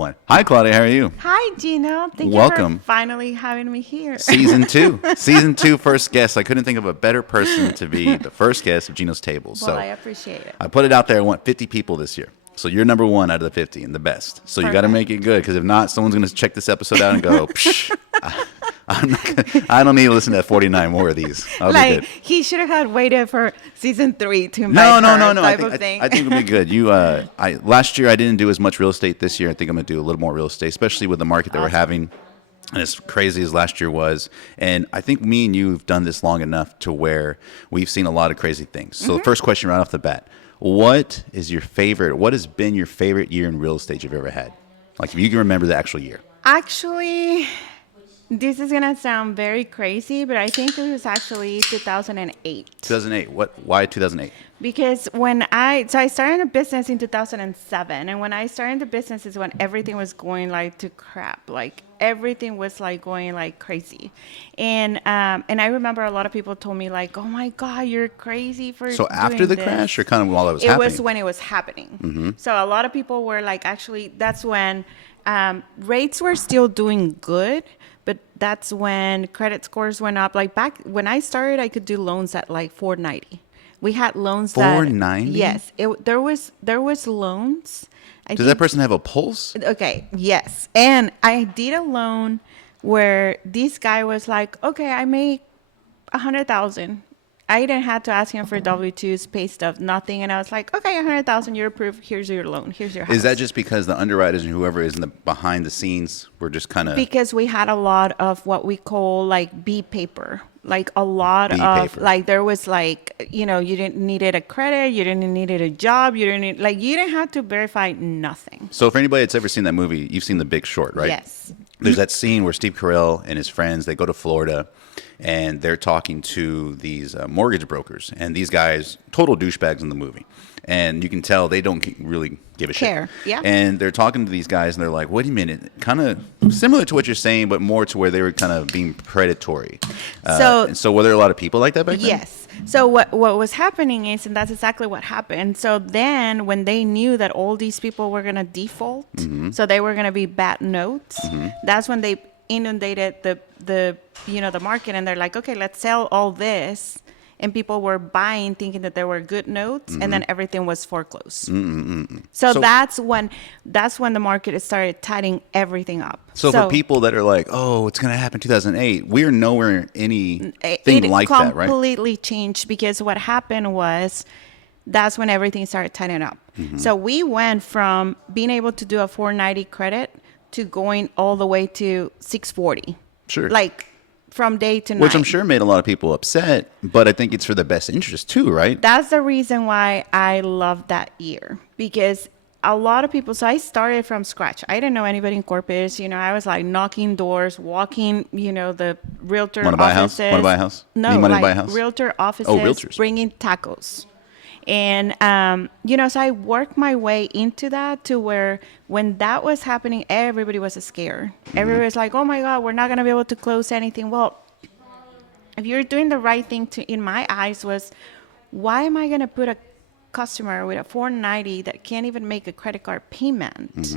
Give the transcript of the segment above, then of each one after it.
One. Hi, Claudia. How are you? Hi, Gino. Thank Welcome. you for finally having me here. Season 2. Season 2, first guest. I couldn't think of a better person to be the first guest of Gino's Table. Well, I appreciate it. I put it out there. I want 50 people this year. So you're number 1 out of the 50 and the best. So you got to make it good, because if not, someone's going to check this episode out and go, Psh, I don't need to listen to 49 more of these. I'll be good. He should have had waited for season 3 to invite No. type of thing. I think it'll be good. Last year I didn't do as much real estate. This year I think I'm going to do a little more real estate, especially with the market that we're having. And as crazy as last year was. And I think me and you have done this long enough to where we've seen a lot of crazy things. So the first question right off the bat, what has been your favorite year in real estate you've ever had? Like, if you can remember the actual year. Actually, this is going to sound very crazy, but I think it was actually 2008. 2008. Why 2008? Because I started a business in 2007, and when I started the business is when everything was going like to crap. Like everything was like going like crazy. And I remember a lot of people told me like, "Oh my God, you're crazy for So after the crash, or kind of while it was happening? It was when it was happening. Mm-hmm. So a lot of people were like, actually, that's when rates were still doing good. But that's when credit scores went up. Like back when I started, I could do loans at like 490. We had loans 490? Yes, there was loans. Does that person have a pulse? Okay, yes. And I did a loan where this guy was like, okay, I make 100,000. I didn't have to ask him for W-2s, pay stuff, nothing. And I was like, okay, 100,000, you're approved. Here's your loan. Here's your house. Is that just because the underwriters and whoever is in the behind the scenes were just kind of... Because we had a lot of what we call like B paper. Like a lot of, like there was like, you didn't needed a credit, you didn't needed a job, you didn't have to verify nothing. So for anybody that's ever seen that movie, you've seen The Big Short, right? Yes. There's that scene where Steve Carell and his friends, they go to Florida and they're talking to these mortgage brokers, and these guys, total douchebags in the movie. And you can tell they don't really give a shit. Yeah. And they're talking to these guys, and they're like, wait a minute, kind of similar to what you're saying, but more to where they were kind of being predatory. So were there a lot of people like that back then? Yes. So what was happening is, and that's exactly what happened. So then when they knew that all these people were going to default, so they were going to be bad notes, that's when they inundated the market, and they're like, okay, let's sell all this. And people were buying thinking that there were good notes, and then everything was foreclosed. So that's when the market started tightening everything up. So for people that are like, oh, it's going to happen 2008, we're nowhere anything like that, right? It completely changed, because what happened was that's when everything started tightening up. So we went from being able to do a 490 credit to going all the way to 640. Sure. Like from day to night. Which I'm sure made a lot of people upset, but I think it's for the best interest too, right? That's the reason why I loved that year, because a lot of people, so I started from scratch. I didn't know anybody in Corpus. I was like knocking doors, walking, the realtor offices. Want to buy a house? No, like buy a house? Realtor offices, realtors. Bringing tacos. And, so I worked my way into that to where when that was happening, everybody was scared. Everybody was like, oh my God, we're not going to be able to close anything. Well, if you're doing the right thing in my eyes was, why am I going to put a customer with a 490 that can't even make a credit card payment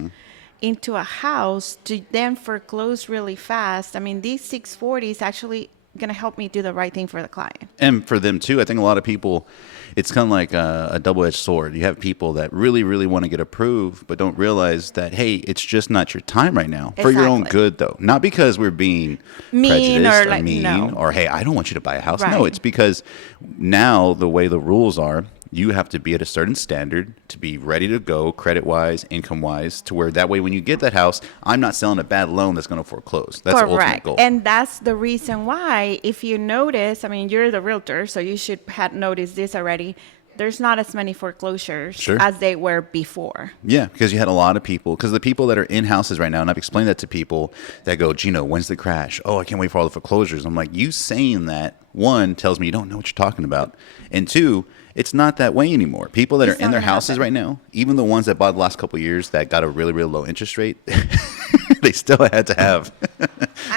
into a house to then foreclose really fast? I mean, these 640 is actually going to help me do the right thing for the client. And for them too. I think a lot of people, it's kind of like a double-edged sword. You have people that really, really want to get approved, but don't realize that, hey, it's just not your time right now. For your own good, though. Not because we're being prejudiced or mean, or, hey, I don't want you to buy a house. Right. No, it's because now the way the rules are, you have to be at a certain standard to be ready to go credit-wise, income-wise, to where that way when you get that house, I'm not selling a bad loan that's going to foreclose. That's the ultimate goal. And that's the reason why, if you notice, I mean, you're the realtor, so you should have noticed this already. There's not as many foreclosures as they were before. Yeah, because you had a lot of people. Because the people that are in houses right now, and I've explained that to people that go, Gino, when's the crash? Oh, I can't wait for all the foreclosures. I'm like, you saying that, one, tells me you don't know what you're talking about. And two, it's not that way anymore. People that are in their houses right now, even the ones that bought the last couple of years that got a really, really low interest rate, they still had to have. You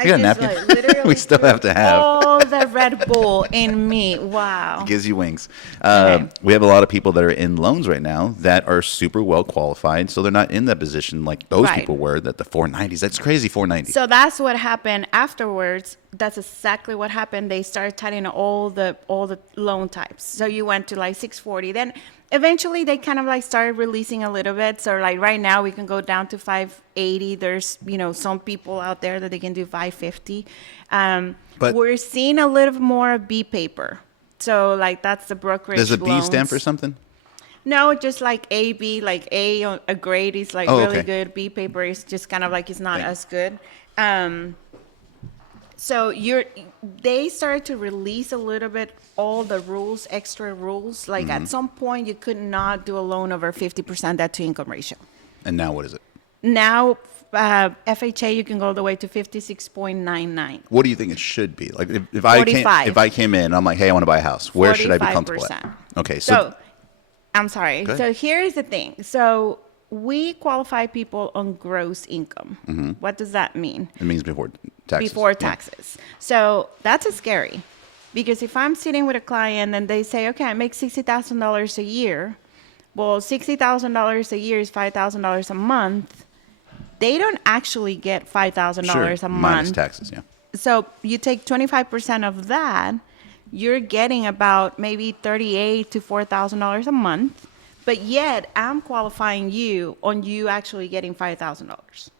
got a napkin? Literally we still have to have. all the Red Bull in me. Wow. It gives you wings. Okay. We have a lot of people that are in loans right now that are super well qualified, so they're not in that position like those Right. people were. That the 490s. That's crazy. 490. So that's what happened afterwards. That's exactly what happened. They started tightening all the loan types. So you went to like 640. Then eventually they kind of like started releasing a little bit. So like right now we can go down to 580. There's some people out there that they can do 550. But we're seeing a little more B paper. So like that's the brokerage. does a B loans. stand for something? No, just like A, B, like a grade is like really good. B paper is just kind of like it's not as good. So they started to release a little bit all the rules, extra rules. Like at some point you could not do a loan over 50% debt to income ratio. And now what is it? Now FHA you can go all the way to 56.99. What do you think it should be? Like if 45. I came in, I'm like, hey, I want to buy a house. Where should I be comfortable 45%. at? Okay, So I'm sorry. Go ahead. So here's the thing. So we qualify people on gross income. What does that mean? it means before taxes. Before Yeah. taxes. So that's scary because if I'm sitting with a client and they say, okay, I make $60,000 a year. Well, $60,000 a year is $5,000 a month. They don't actually get $5,000 Sure, a minus month. taxes, yeah. So you take 25% of that, you're getting about maybe $38,000 to $4,000 a month. But yet I'm qualifying you on you actually getting $5,000.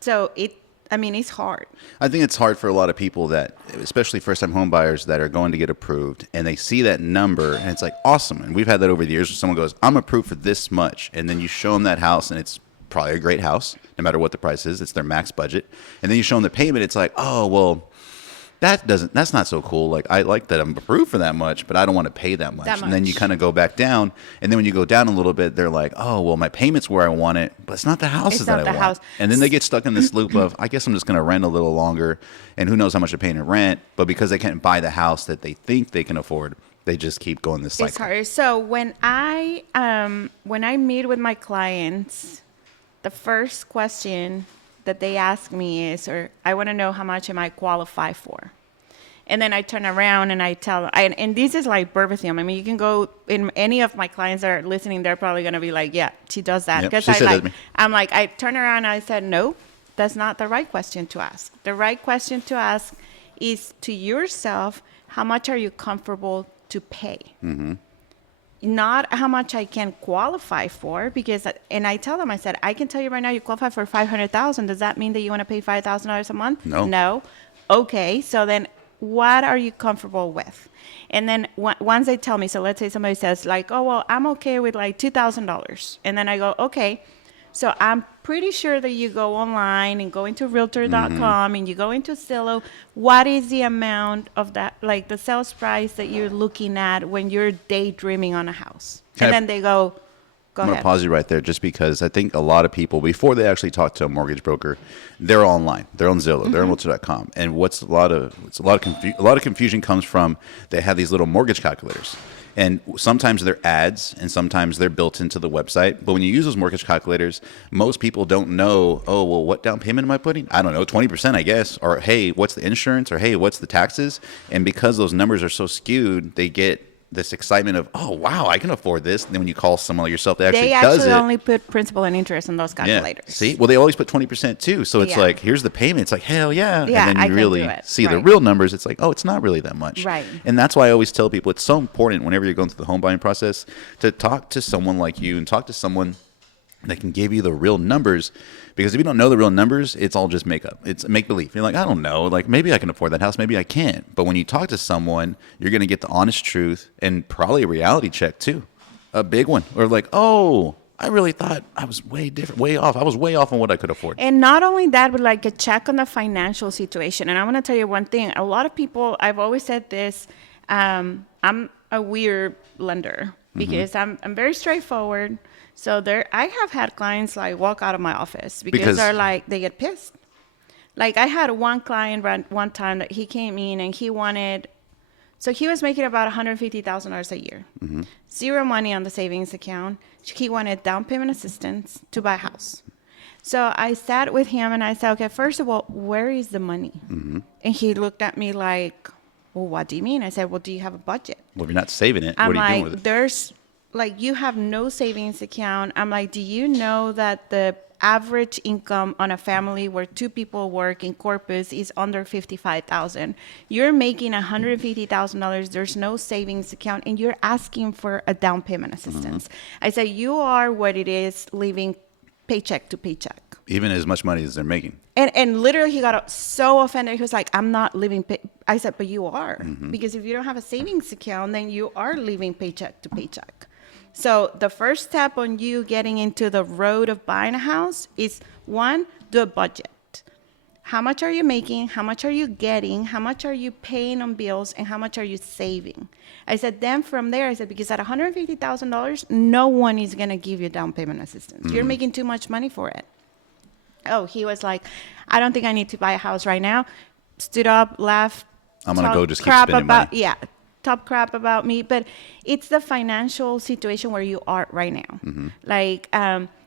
So it's hard. I think it's hard for a lot of people that, especially first-time home buyers that are going to get approved, and they see that number, and it's like, awesome. And we've had that over the years where someone goes, I'm approved for this much. And then you show them that house, and it's probably a great house, no matter what the price is. It's their max budget. And then you show them the payment. It's like, oh, well, that's not so cool. Like, I like that I'm approved for that much, but I don't want to pay that much. And then you kind of go back down. And then when you go down a little bit, they're like, oh, well, my payment's where I want it, but it's not the houses that I want. House. And then they get stuck in this loop of, I guess I'm just going to rent a little longer. And who knows how much they're paying in rent. But because they can't buy the house that they think they can afford, they just keep going this cycle. It's hard. So when I meet with my clients, the first question that they ask me is, or I want to know how much am I qualified for? And then I turn around and I tell them, and this is like verbatim. I mean, you can go in any of my clients that are listening, they're probably going to be like, yeah, she does that. Yep, Because she said that to me. I'm like, I turn around and I said, no, that's not the right question to ask. The right question to ask is to yourself, how much are you comfortable to pay? Mm-hmm. Not how much I can qualify for, because, and I tell them, I said, I can tell you right now, you qualify for $500,000. Does that mean that you want to pay $5,000 a month? No. No. Okay. So then what are you comfortable with? And then once they tell me, so let's say somebody says like, oh, well, I'm okay with like $2,000. And then I go, okay. So I'm pretty sure that you go online and go into realtor.com and you go into Zillow. What is the amount of that, like the sales price that you're looking at when you're daydreaming on a house? Then they go I'm ahead. going to pause you right there just because I think a lot of people, before they actually talk to a mortgage broker, they're online. They're on Zillow. They're on realtor.com. And a lot of confusion comes from they have these little mortgage calculators. And sometimes they're ads and sometimes they're built into the website. But when you use those mortgage calculators, most people don't know, oh, well, what down payment am I putting? I don't know, 20%, I guess. Or, hey, what's the insurance? Or, hey, what's the taxes? And because those numbers are so skewed, they get this excitement of, oh, wow, I can afford this. And then when you call someone like yourself that actually does it. They actually only put principal and interest in those calculators. Yeah. See? Well, they always put 20% too. So it's like, here's the payment. It's like, hell yeah. Yeah, and then I you can really do it. see the Right. real numbers. It's like, oh, it's not really that much. Right. And that's why I always tell people it's so important whenever you're going through the home buying process to talk to someone like you and talk to someone that can give you the real numbers. Because if you don't know the real numbers, it's all just makeup. It's make believe. You're like, I don't know. Like, maybe I can afford that house. Maybe I can't. But when you talk to someone, you're going to get the honest truth and probably a reality check too. A big one. Or like, oh, I really thought I was way different, way off. I was way off on what I could afford. And not only that, but like a check on the financial situation. And I want to tell you one thing. A lot of people, I've always said this, I'm a weird lender because I'm very straightforward. So I have had clients like walk out of my office because they're like, they get pissed. Like I had one client one time that he came in and he wanted, so he was making about $150,000 a year. Zero money on the savings account. He wanted down payment assistance to buy a house. So I sat with him and I said, okay, first of all, where is the money? And he looked at me like, Well, what do you mean? I said, well, do you have a budget? Well, if you're not saving it, I'm what are you like, doing with it? there's like, you have no savings account. I'm like, do you know that the average income on a family where 2 people work in Corpus is under 55,000? You're making $150,000. There's no savings account, and you're asking for a down payment assistance. I said, you are what it is living paycheck to paycheck. Even as much money as they're making. And literally, he got so offended. He was like, I'm not living. I said, but you are. Because if you don't have a savings account, then you are living paycheck to paycheck. So the first step on you getting into the road of buying a house is, one, do a budget. How much are you making? How much are you getting? How much are you paying on bills? And how much are you saving? I said, then from there, I said, because at $150,000, no one is going to give you down payment assistance. You're making too much money for it. Oh, he was like, I don't think I need to buy a house right now. Stood up, laughed. I'm going to go just keep spending money. Yeah, top crap about me. But it's the financial situation where you are right now. Like,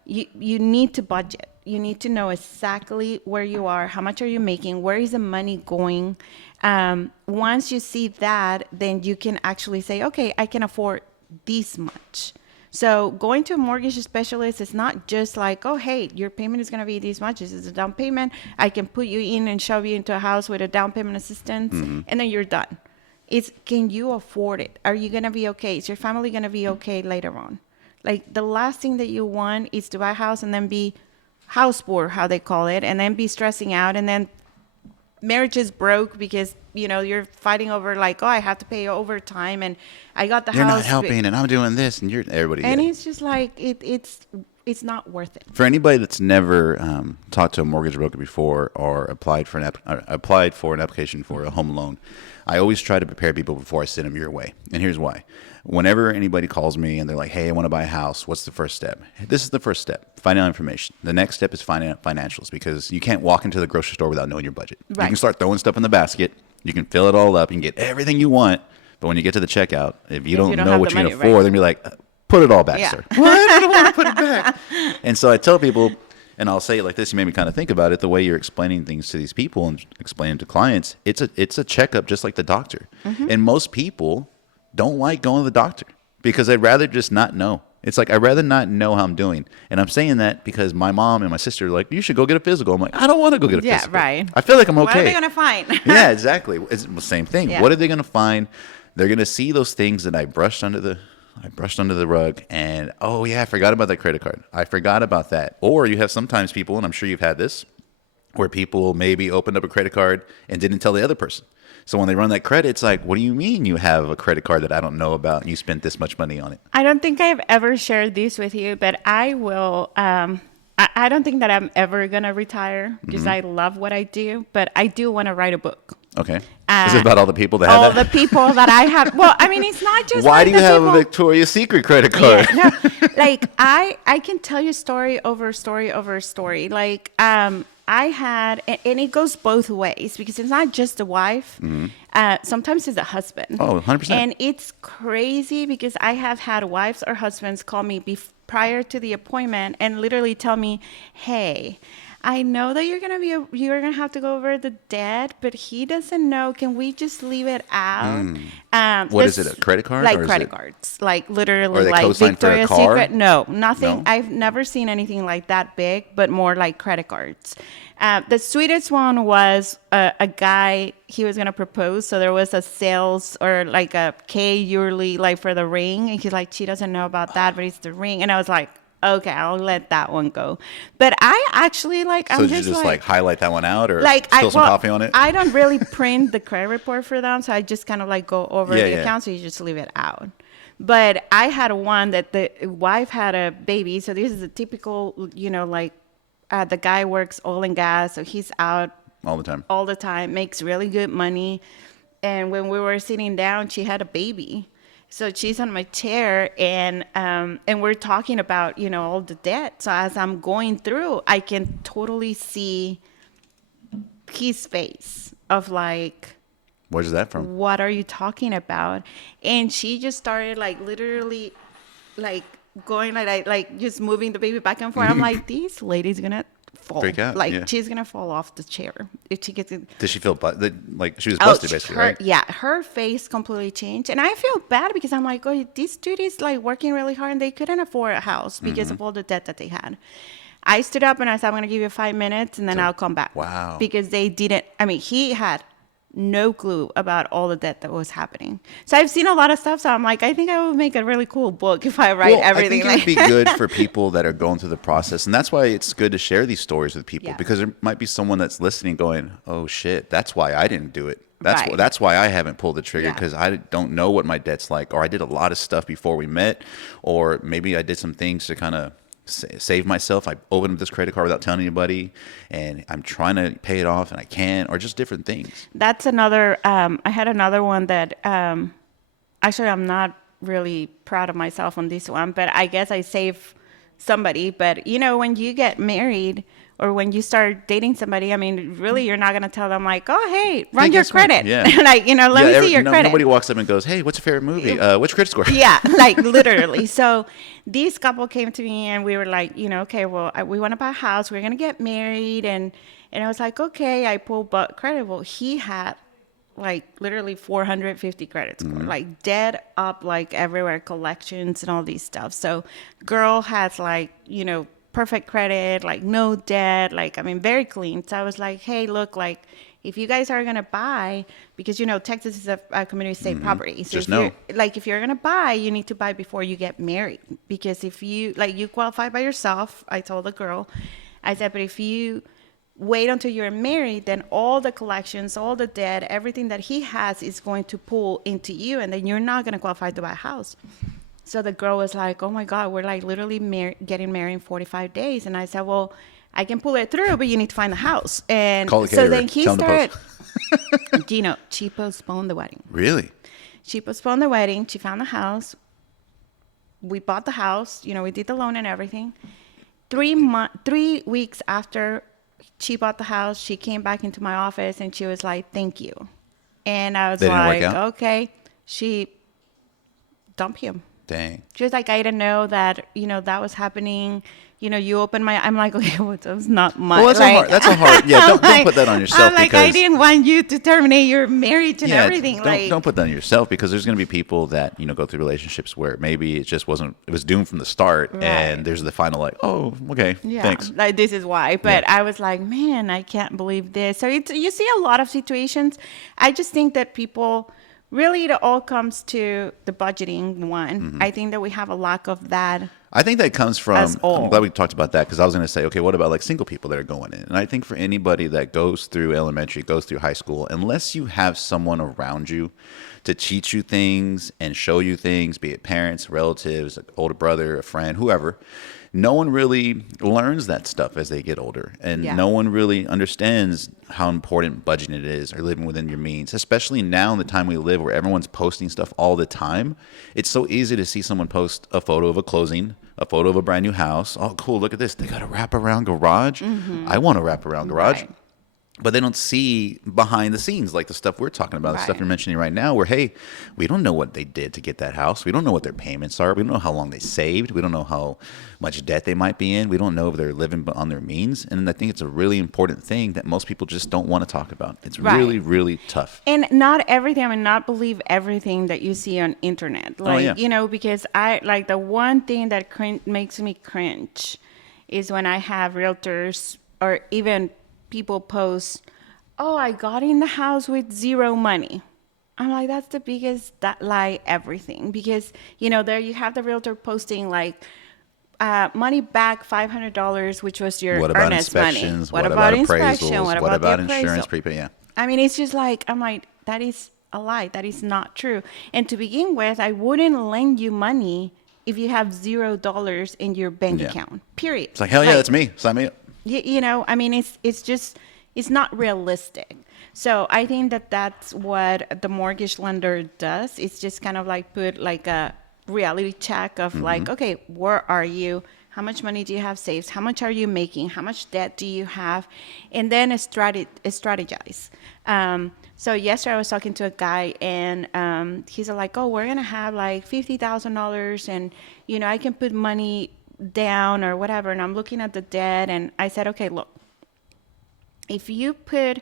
you need to budget. You need to know exactly where you are, how much are you making, where is the money going. Once you see that, then you can actually say, okay, I can afford this much. So going to a mortgage specialist is not just like, oh, hey, your payment is going to be this much. This is a down payment. I can put you in and shove you into a house with a down payment assistance, and then you're done. It's, can you afford it? Are you going to be okay? Is your family going to be okay later on? Like, the last thing that you want is to buy a house and then be house poor, how they call it, and then be stressing out, and then marriage is broke because, you know, you're fighting over like, oh, I have to pay overtime, and I got the You're house. not helping, and I'm doing this, and you're everybody. And it's just like, it's not worth it. For anybody that's never talked to a mortgage broker before or applied for an application for a home loan, I always try to prepare people before I send them your way. And here's why. Whenever anybody calls me and they're like, hey, I want to buy a house, what's the first step? This is the first step. Find out information. The next step is finding out financials, because you can't walk into the grocery store without knowing your budget. Right. You can start throwing stuff in the basket. You can fill it all up. You can get everything you want. But when you get to the checkout, if you don't know what you can afford, then you're like, put it all back, sir. What? I don't want to put it back. And so I tell people, and I'll say it like this, you made me kind of think about it, the way you're explaining things to these people and explaining to clients, it's a checkup just like the doctor. And most people don't like going to the doctor because they'd rather just not know. It's like, I'd rather not know how I'm doing. And I'm saying that because my mom and my sister are like, you should go get a physical. I'm like, I don't want to go get a physical. Yeah, right. I feel like I'm okay. What are they going to find? Yeah, exactly. It's the same thing. Yeah. What are they going to find? They're going to see those things that I brushed under the rug, and oh yeah, I forgot about that credit card. I forgot about that. Or you have sometimes people, and I'm sure you've had this, where people maybe opened up a credit card and didn't tell the other person. So when they run that credit, it's like, what do you mean you have a credit card that I don't know about and you spent this much money on it? I don't think I've ever shared this with you, but I will. I don't think that I'm ever going to retire because I love what I do, but I do want to write a book. Okay. Is it about all the people that have all that? the people that I have. Well, I mean, it's not just. Why like do you the have people. a Victoria's Secret credit card? Yeah, no, like I can tell you story over story over story. Like I had, and it goes both ways because it's not just the wife. Sometimes it's the husband. Oh, 100%. And it's crazy because I have had wives or husbands call me prior to the appointment and literally tell me, hey, I know that you're gonna have to go over the debt, but he doesn't know. Can we just leave it out? What is it? A credit card? Like or is credit it... cards, like literally, Or they like co-sign for a Victoria's car? Secret. No, nothing. No? I've never seen anything like that big, but more like credit cards. The sweetest one was a guy. He was gonna propose, so there was a sales or like a K yearly like for the ring, and he's like, she doesn't know about that, but it's the ring, and I was like, okay, I'll let that one go. But I actually like. So I'm did you just like highlight that one out, or like spill some coffee on it? I don't really print the credit report for them, so I just kind of like go over the Yeah. account, so you just leave it out. But I had one that the wife had a baby, so this is a typical, you know, like the guy works oil and gas, so he's out all the time, makes really good money. And when we were sitting down, she had a baby. So she's on my chair, and we're talking about, you know, all the debt. So as I'm going through, I can totally see his face of like, where's that from? what are you talking about? And she just started like literally like going like just moving the baby back and forth. I'm like, this lady's gonna fall. Freak out, Like, yeah. she's going to fall off the chair if she gets it. Did she feel like she was busted, basically, right? Yeah, her face completely changed. And I feel bad because I'm like, oh, this dude is like working really hard and they couldn't afford a house because of all the debt that they had. I stood up and I said, I'm going to give you 5 minutes and then I'll come back. Wow. Because they didn't, I mean, he had no clue about all the debt that was happening. So I've seen a lot of stuff. So I'm like, I think I would make a really cool book if I write everything. I think it would be good for people that are going through the process. And that's why it's good to share these stories with people, because there might be someone that's listening going, oh shit, that's why I didn't do it. That's why I haven't pulled the trigger, because I don't know what my debt's like, or I did a lot of stuff before we met, or maybe I did some things to kind of save myself. I opened up this credit card without telling anybody, and I'm trying to pay it off and I can't, or just different things. That's another, I had another one that, actually I'm not really proud of myself on this one, but I guess I saved somebody. But you know, when you get married or when you start dating somebody, I mean, really, you're not going to tell them like, oh, hey, run your credit. Yeah. Like, you know, let me see your credit. Nobody walks up and goes, hey, what's your favorite movie? What's your credit score? Yeah, like literally. So this couple came to me and we were like, you know, okay, well, we want to buy a house. We're going to get married. And I was like, okay, I pulled credit. Well, he had like literally 450 credit score, like dead up, like everywhere, collections and all these stuff. So girl has like, you know, perfect credit, like no debt, like, I mean, very clean. So I was like, hey, look, like, if you guys are going to buy, because, you know, Texas is a community state property. So if you're going to buy, you need to buy before you get married. Because if you, like, you qualify by yourself, I told the girl, I said, but if you wait until you're married, then all the collections, all the debt, everything that he has is going to pull into you. And then you're not going to qualify to buy a house. So the girl was like, oh my God, we're like literally getting married in 45 days. And I said, well, I can pull it through, but you need to find the house. And so then he started, Gino, she postponed the wedding. Really? She postponed the wedding. She found the house. We bought the house. You know, we did the loan and everything. 3 weeks after she bought the house, she came back into my office and she was like, thank you. And I was like, okay. She dumped him. Dang. She was like, I didn't know that, you know, that was happening. You know, you opened my, I'm like, okay, well, that's not much. Well, that's a hard, yeah, don't put that on yourself. I'm like, I didn't want you to terminate your marriage and everything. Don't put that on yourself, because there's going to be people that, you know, go through relationships where maybe it just wasn't, it was doomed from the start. Right. And there's the final like, oh, okay, thanks. Like, this is why. But I was like, man, I can't believe this. So you see a lot of situations. I just think that people, really, it all comes to the budgeting one. I think that we have a lack of that. I think that comes from, I'm glad we talked about that, because I was going to say, okay, what about like single people that are going in? And I think for anybody that goes through elementary, goes through high school, unless you have someone around you to teach you things and show you things, be it parents, relatives, an older brother, a friend, whoever, no one really learns that stuff as they get older. And no one really understands how important budgeting it is, or living within your means, especially now in the time we live where everyone's posting stuff all the time. It's so easy to see someone post a photo of a closing, a photo of a brand new house. Oh, cool, look at this. They got a wraparound garage. I want a wraparound garage. Right. But they don't see behind the scenes, like the stuff we're talking about, the stuff you're mentioning right now, where, hey, we don't know what they did to get that house. We don't know what their payments are. We don't know how long they saved. We don't know how much debt they might be in. We don't know if they're living on their means. And I think it's a really important thing that most people just don't want to talk about. It's really, really tough. And not everything, I mean, not believe everything that you see on internet. Like, you know, because I, like, the one thing that makes me cringe is when I have realtors or even people post, oh, I got in the house with zero money. I'm like, that's the biggest lie everything. Because, you know, there you have the realtor posting like money back $500, which was your earnest money. What about inspection? What about insurance prepaid? Yeah. I mean, it's just like, I'm like, that is a lie. That is not true. And to begin with, I wouldn't lend you money if you have $0 in your bank account, period. It's like, hell yeah, that's me. Sign me up. You know, I mean, it's just, it's not realistic. So I think that that's what the mortgage lender does. It's just kind of like put like a reality check of like, okay, where are you? How much money do you have saved? How much are you making? How much debt do you have? And then strategize. So yesterday I was talking to a guy and he's like, oh, we're going to have like $50,000 and, you know, I can put money down or whatever. And I'm looking at the debt and I said, okay, look, if you put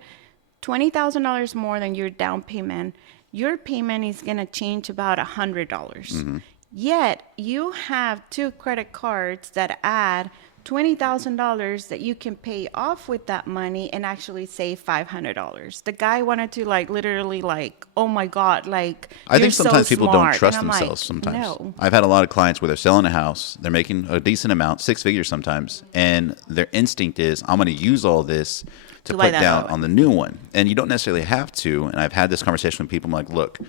$20,000 more than your down payment, your payment is going to change about $100. Yet you have 2 credit cards that add $20,000 that you can pay off with that money and actually save $500. The guy wanted to literally oh my God, I think sometimes so people smart. don't trust And I'm themselves sometimes. No. I've had a lot of clients where they're selling a house, they're making a decent amount, 6 figures sometimes, and their instinct is, I'm going to use all this to put down on the new one. And you don't necessarily have to. And I've had this conversation with people. I'm like, look,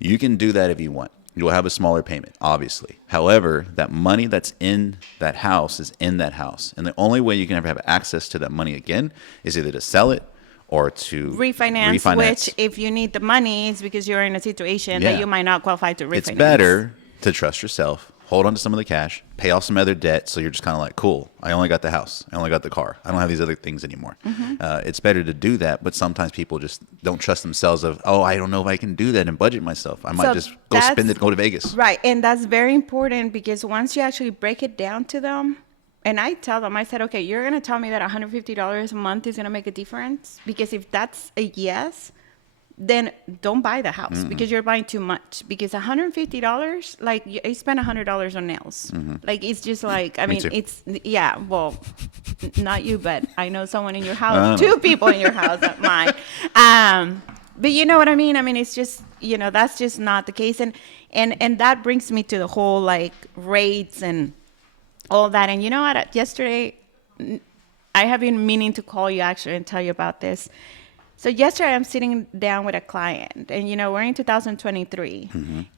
you can do that if you want. You'll have a smaller payment, obviously. However, that money that's in that house is in that house. And the only way you can ever have access to that money again is either to sell it or to refinance. Which, if you need the money, is because you're in a situation that you might not qualify to refinance. It's better to trust yourself, hold on to some of the cash, pay off some other debt, so you're just kind of like, cool, I only got the house, I only got the car, I don't have these other things anymore. It's better to do that, but sometimes people just don't trust themselves I don't know if I can do that and budget myself. I might just go spend it, go to Vegas. Right, and that's very important, because once you actually break it down to them, and I tell them, I said, okay, you're going to tell me that $150 a month is going to make a difference? Because if that's a yes, then don't buy the house, because you're buying too much. Because $150, you spend $100 on nails. It's just it's, well, not you, but I know someone in your house, 2 people in your house, not mine. But you know what I mean? It's just, that's just not the case. And that brings me to the whole rates and all that. And you know what? Yesterday, I have been meaning to call you actually and tell you about this. So yesterday I'm sitting down with a client, and we're in 2023,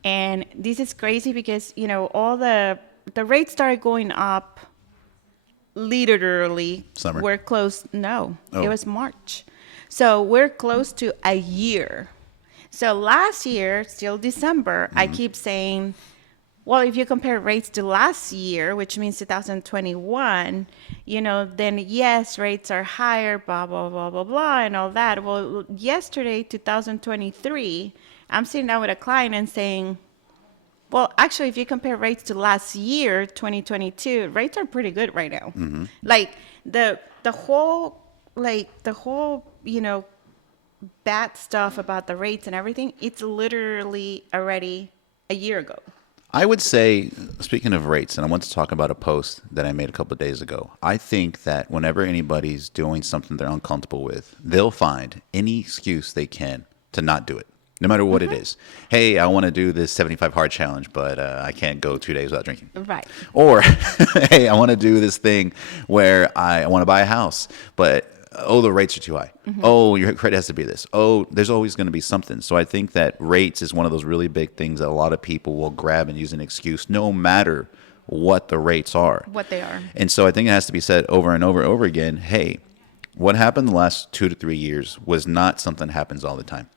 and this is crazy because all the rates started going up literally. Summer. We're close. No, It was March. So we're close to a year. So last year, still December, I keep saying, well, if you compare rates to last year, which means 2021, then yes, rates are higher, blah, blah, blah, blah, blah, and all that. Well, yesterday, 2023, I'm sitting down with a client and saying, well, actually, if you compare rates to last year, 2022, rates are pretty good right now. The whole, bad stuff about the rates and everything, it's literally already a year ago. I would say, speaking of rates, and I want to talk about a post that I made a couple of days ago. I think that whenever anybody's doing something they're uncomfortable with, they'll find any excuse they can to not do it, no matter what it is. Hey, I want to do this 75 hard challenge, but I can't go 2 days without drinking. Right. Or, hey, I want to do this thing where I want to buy a house, but the rates are too high. Your credit has to be this. There's always going to be something. So I think that rates is one of those really big things that a lot of people will grab and use an excuse no matter what the rates are. What they are. And so I think it has to be said over and over and over again, hey, what happened the last 2 to 3 years was not something that happens all the time.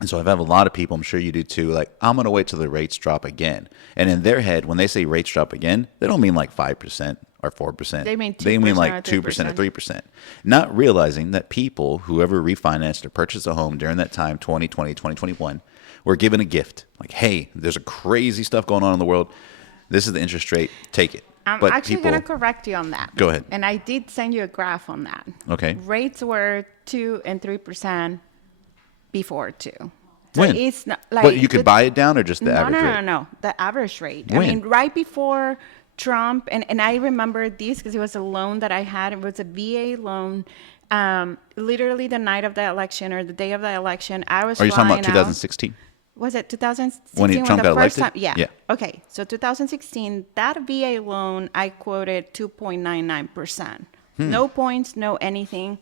And so I have a lot of people, I'm sure you do too, I'm going to wait till the rates drop again. And in their head, when they say rates drop again, they don't mean 5% or 4%. They mean 2% They mean 2% or 3%. Not realizing that people, whoever refinanced or purchased a home during that time, 2020, 2021, were given a gift. Hey, there's a crazy stuff going on in the world. This is the interest rate. Take it. I'm actually going to correct you on that. Go ahead. And I did send you a graph on that. Okay. Rates were 2 and 3% before too. So when? It's not but you could buy it down or just the average rate? No. The average rate. When? Right before Trump, and I remember this because it was a loan that I had. It was a VA loan. Literally the night of the election or the day of the election, I was. Are you talking about out. 2016? Was it 2016 when Trump got first elected? time? Yeah. Okay. So 2016, that VA loan, I quoted 2.99%. No points, no anything.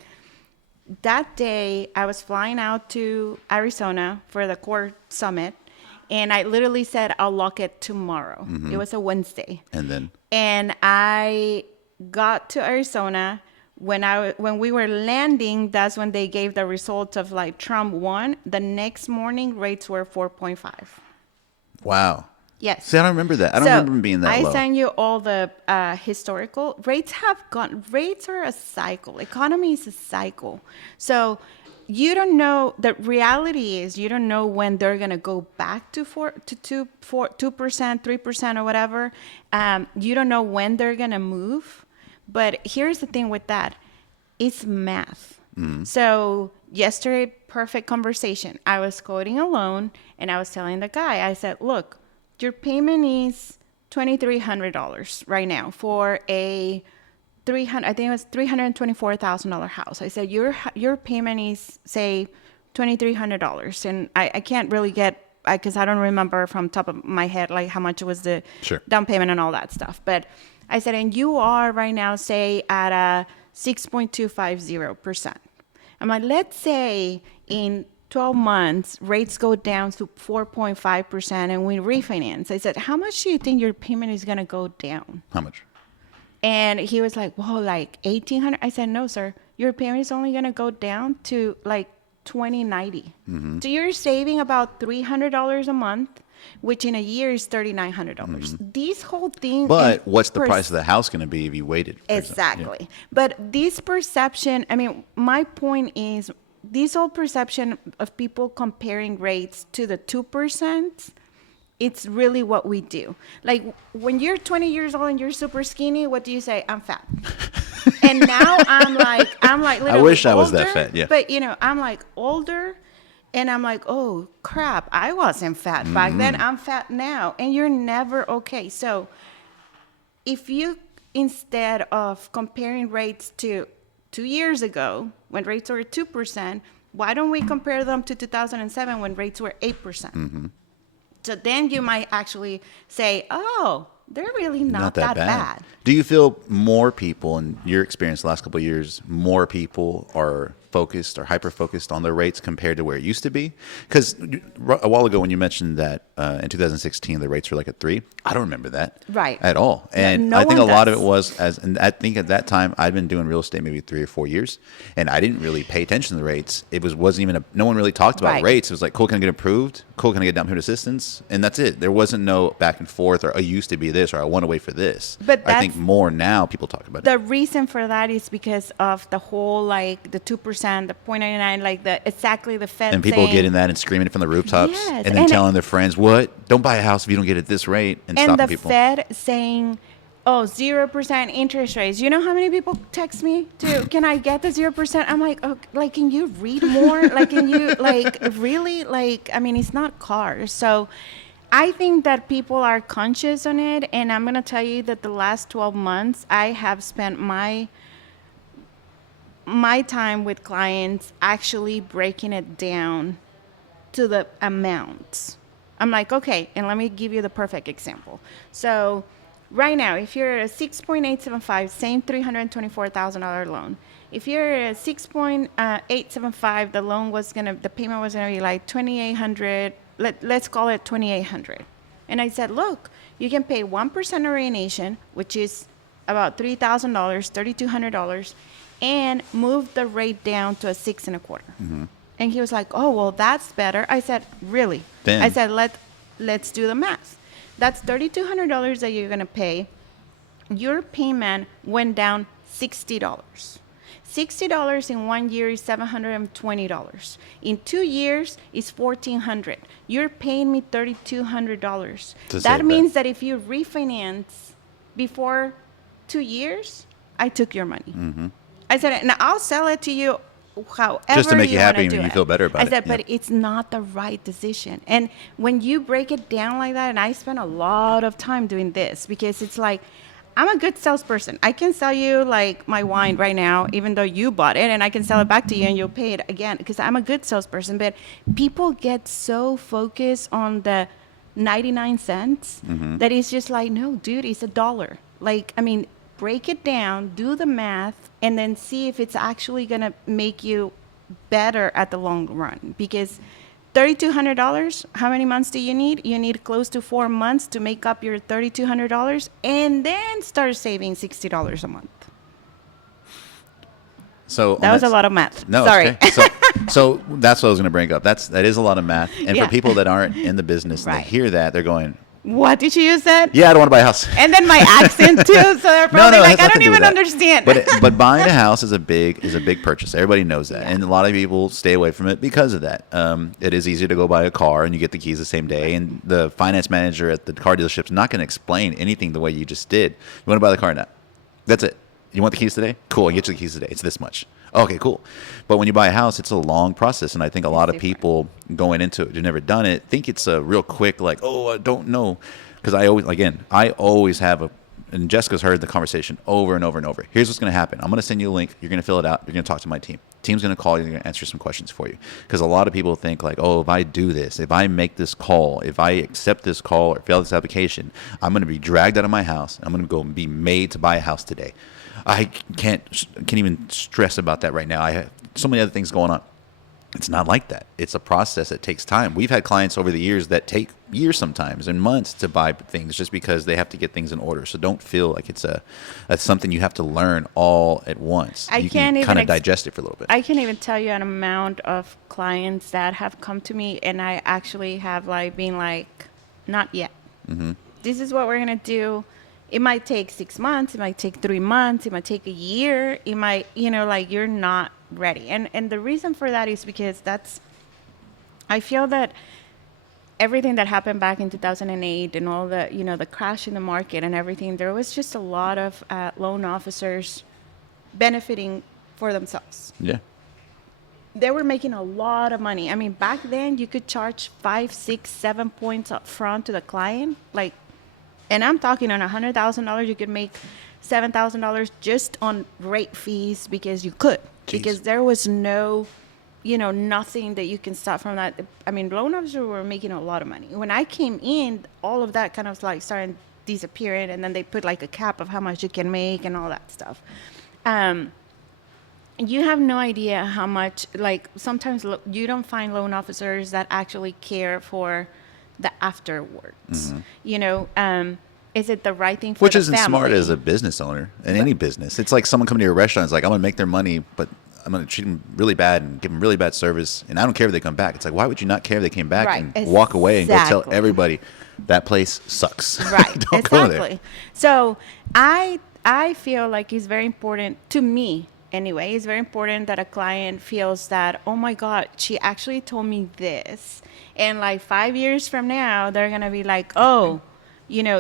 That day, I was flying out to Arizona for the core summit, and I literally said, I'll lock it tomorrow. It was a Wednesday. And I got to Arizona. When we were landing, that's when they gave the results of Trump won. The next morning, rates were 4.5. Wow. Yes. See, I don't remember that. I don't remember them being that low. I sent you all the historical. Rates have gone. Rates are a cycle. Economy is a cycle. So you don't know. The reality is you don't know when they're going to go back to 2%, 3% or whatever. You don't know when they're going to move. But here's the thing with that. It's math. So yesterday, perfect conversation. I was quoting a loan and I was telling the guy, I said, look, your payment is $2,300 right now for a I think it was $324,000 house. I said, your payment is, say, $2,300. And I can't really get, because I don't remember from top of my head, like how much was the down payment and all that stuff. But I said, and you are right now, say, at a 6.250%. I'm like, let's say in 12 months, rates go down to 4.5% and we refinance. I said, how much do you think your payment is going to go down? How much? And he was like, well, like $1,800. I said, no, sir, your payment is only going to go down to like $2,090. So you're saving about $300 a month, which in a year is $3,900. This whole thing. But what's the price of the house going to be if you waited? Exactly. Yeah. But this perception, I mean, my point is this whole perception of people comparing rates to the 2%. It's really what we do. Like when you're 20 years old and you're super skinny, what do you say? I'm fat. And now I'm like I wish I was that fat. Yeah. But I'm like older and I'm like, oh crap, I wasn't fat back then. I'm fat now. And you're never okay. So if you, instead of comparing rates to 2 years ago when rates were 2%, why don't we compare them to 2007 when rates were 8%? So then you might actually say, oh, they're really not that bad. Do you feel more people, in your experience the last couple of years, more people are focused or hyper-focused on their rates compared to where it used to be? Because a while ago when you mentioned that in 2016 the rates were like at 3, I don't remember that at all. And I think a lot of it was, and I think at that time I'd been doing real estate maybe 3 or 4 years, and I didn't really pay attention to the rates. It wasn't even no one really talked about rates. It was like, cool, can I get approved? Cool, can I get down payment assistance? And that's it. There wasn't no back and forth or I used to be this or I want to wait for this. But I think more now people talk about it. The reason for that is because of the whole, like the 2%, the 0.99, like the Fed and people saying, getting that and screaming it from the rooftops, and then telling their friends, "What? Don't buy a house if you don't get it at this rate." And stopping people. And the Fed saying, "Oh, 0% interest rates." You know how many people text me to, "Can I get the 0%?" I'm like, "Oh, like, can you read more? Like, can you really like? I mean, it's not cars." So, I think that people are conscious on it, and I'm gonna tell you that the last 12 months, I have spent my time with clients actually breaking it down to the amounts. I'm like, okay, and let me give you the perfect example. So right now, if you're at a 6.875, same $324,000 loan. If you're at 6.875, the payment was gonna be like $2,800. Let's call it $2,800. And I said, look, you can pay 1% origination, which is about $3,000, $3,200. And move the rate down to a 6.25. And he was like, "Oh, well, that's better." I said, "Really?" Then. I said, "Let's do the math. That's $3,200 that you're gonna pay. Your payment went down $60. $60 in 1 year is $720. In 2 years is $1,400. You're paying me $3,200. That means that if you refinance before 2 years, I took your money." I said, and I'll sell it to you however just to make you happy and you feel better about it. I said, but it's not the right decision. And when you break it down like that, and I spend a lot of time doing this because it's like, I'm a good salesperson. I can sell you like my wine right now, even though you bought it, and I can sell it back to you and you'll pay it again because I'm a good salesperson. But people get so focused on the 99 cents that it's just like, no, dude, it's $1. Like, I mean, break it down, do the math, and then see if it's actually going to make you better at the long run. Because $3,200, how many months do you need? You need close to 4 months to make up your $3,200 and then start saving $60 a month. So that was a lot of math. No, sorry. Okay. So that's what I was going to bring up. That is a lot of math. And for people that aren't in the business, they hear that, they're going, "What did you say?" Yeah, I don't want to buy a house. And then my accent too, so they're probably like, "I don't even understand." But buying a house is a big purchase. Everybody knows that, and a lot of people stay away from it because of that. It is easier to go buy a car and you get the keys the same day, and the finance manager at the car dealership is not going to explain anything the way you just did. You want to buy the car now? That's it. You want the keys today? Cool, I get you the keys today. It's this much. Okay, cool. But when you buy a house, it's a long process. And I think a lot of people going into it who've never done it think it's a real quick, like, oh, I don't know. Because I always have and Jessica's heard the conversation over and over and over. Here's what's going to happen. I'm going to send you a link. You're going to fill it out. You're going to talk to my team. Team's going to call you. They're going to answer some questions for you. Because a lot of people think like, oh, if I do this, if I make this call, if I accept this call or fill this application, I'm going to be dragged out of my house. I'm going to go and be made to buy a house today. I can't even stress about that right now. I have so many other things going on. It's not like that. It's a process that takes time. We've had clients over the years that take years sometimes and months to buy things just because they have to get things in order. So don't feel like it's something you have to learn all at once. You can kind of digest it for a little bit. I can't even tell you an amount of clients that have come to me and I actually have like been like, not yet. Mm-hmm. This is what we're going to do. It might take 6 months. It might take 3 months. It might take a year. It might, like you're not ready. And the reason for that is because I feel that everything that happened back in 2008 and all the, the crash in the market and everything, there was just a lot of loan officers benefiting for themselves. Yeah. They were making a lot of money. I mean, back then you could charge 5, 6, 7 points up front to the client. And I'm talking on $100,000, you could make $7,000 just on rate fees because you could. Jeez. Because there was no, nothing that you can stop from that. I mean, loan officers were making a lot of money. When I came in, all of that kind of like started disappearing, and then they put like a cap of how much you can make and all that stuff. You have no idea how much, like sometimes you don't find loan officers that actually care for the afterwards. Mm-hmm. Is it the right thing for Which the isn't family? smart as a business owner in any business. It's like someone coming to your restaurant is like, I'm going to make their money, but I'm going to treat them really bad and give them really bad service. And I don't care if they come back. It's like, why would you not care if they came back and walk away and go tell everybody that place sucks? Right. Don't go there. So I feel like it's very important to me. Anyway, it's very important that a client feels that, oh my God, she actually told me this. And like 5 years from now, they're going to be like, oh,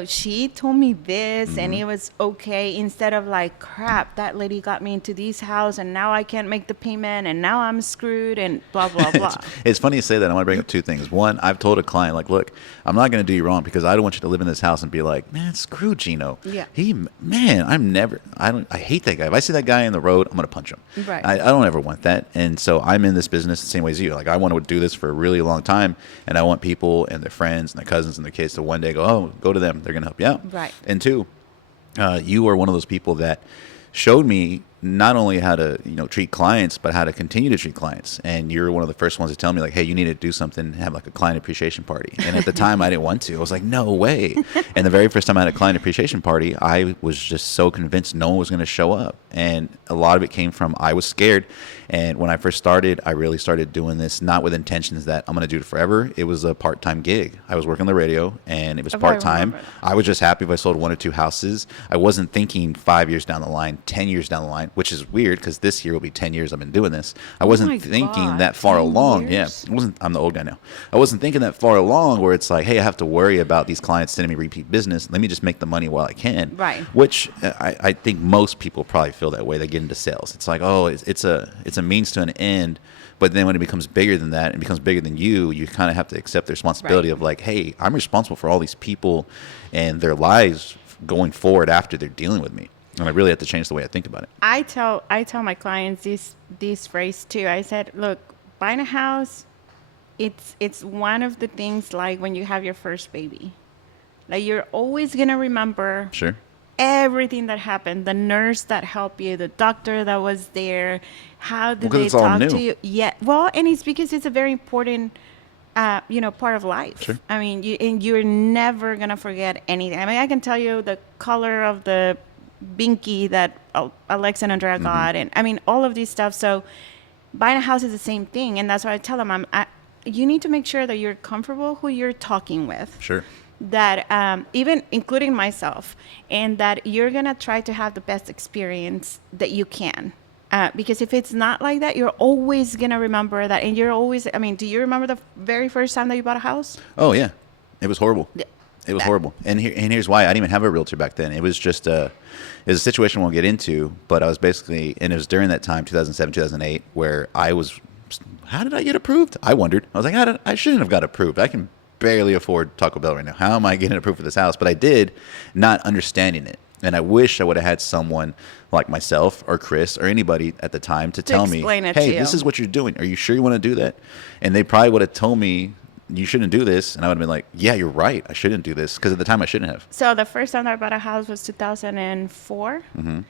she told me this, mm-hmm. and it was okay, instead of like, crap, that lady got me into this house and now I can't make the payment and now I'm screwed and blah, blah, blah. It's funny you say that. I want to bring up two things. One, I've told a client, like, look, I'm not going to do you wrong because I don't want you to live in this house and be like, man, screw Gino. Yeah. I hate that guy. If I see that guy in the road, I'm going to punch him. Right. I don't ever want that. And so I'm in this business the same way as you. Like, I want to do this for a really long time, and I want people and their friends and their cousins and their kids to one day go, oh, go to them. They're going to help you out. Right. And two, you are one of those people that showed me not only how to treat clients, but how to continue to treat clients. And you're one of the first ones to tell me like, hey, you need to do something and have like a client appreciation party. And at the time I didn't want to. I was like, no way. And the very first time I had a client appreciation party, I was just so convinced no one was going to show up. And a lot of it came from I was scared. And when I first started, I really started doing this not with intentions that I'm going to do it forever. It was a part-time gig. I was working on the radio and it was part-time. I was just happy if I sold 1 or 2 houses. I wasn't thinking 5 years down the line, 10 years down the line, which is weird because this year will be 10 years I've been doing this. I wasn't thinking that far along. Years? Yeah, I'm the old guy now. I wasn't thinking that far along where it's like, hey, I have to worry about these clients sending me repeat business. Let me just make the money while I can. Right. Which I think most people probably feel that way. They get into sales. It's like, oh, it's a means to an end. But then when it becomes bigger than that and becomes bigger than you kind of have to accept the responsibility of like, hey, I'm responsible for all these people and their lives going forward after they're dealing with me. And I really have to change the way I think about it. I tell my clients this phrase too. I said, look, buying a house, it's one of the things like when you have your first baby. Like you're always going to remember everything that happened, the nurse that helped you, the doctor that was there, how did they talk to you? Yeah. Well, and it's because it's a very important part of life. Sure. I mean, you're never going to forget anything. I mean, I can tell you the color of the binky that Alexa and Andrea got, and I mean all of these stuff. So buying a house is the same thing, and that's why I tell them you need to make sure that you're comfortable who you're talking with. Sure. That even including myself, and that you're gonna try to have the best experience that you can. Because if it's not like that, you're always gonna remember that, and you're always. I mean, do you remember the very first time that you bought a house? Oh yeah, it was horrible. It was horrible. And here's why. I didn't even have a realtor back then. It was just it was a situation we won't get into, but I was basically, and it was during that time, 2007, 2008, where I was, how did I get approved? I wondered. I was like, I shouldn't have got approved. I can barely afford Taco Bell right now. How am I getting approved for this house? But I did, not understanding it. And I wish I would have had someone like myself or Chris or anybody at the time to tell me, hey, this is what you're doing. Are you sure you want to do that? And they probably would have told me, you shouldn't do this. And I would have been like, yeah, you're right. I shouldn't do this. Because at the time I shouldn't have. So the first time that I bought a house was 2004. Mm-hmm.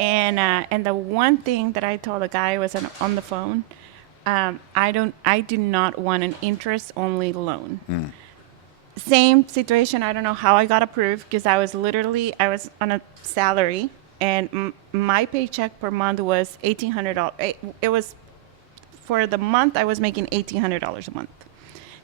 And the one thing that I told the guy was on the phone, I do not want an interest-only loan. Mm. Same situation. I don't know how I got approved because I was on a salary and my paycheck per month was $1,800. It was for the month I was making $1,800 a month.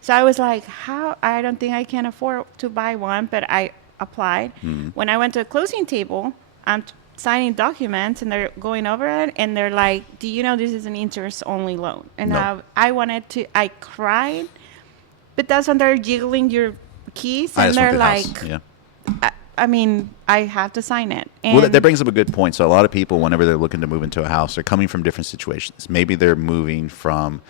So I was like, I don't think I can afford to buy one, but I applied. Mm. When I went to a closing table, I'm signing documents and they're going over it and they're like, do you know this is an interest-only loan? And no. I cried. But that's when they're jiggling your keys and they're like, I mean, I have to sign it. And well, that brings up a good point. So a lot of people, whenever they're looking to move into a house, they're coming from different situations. Maybe they're moving from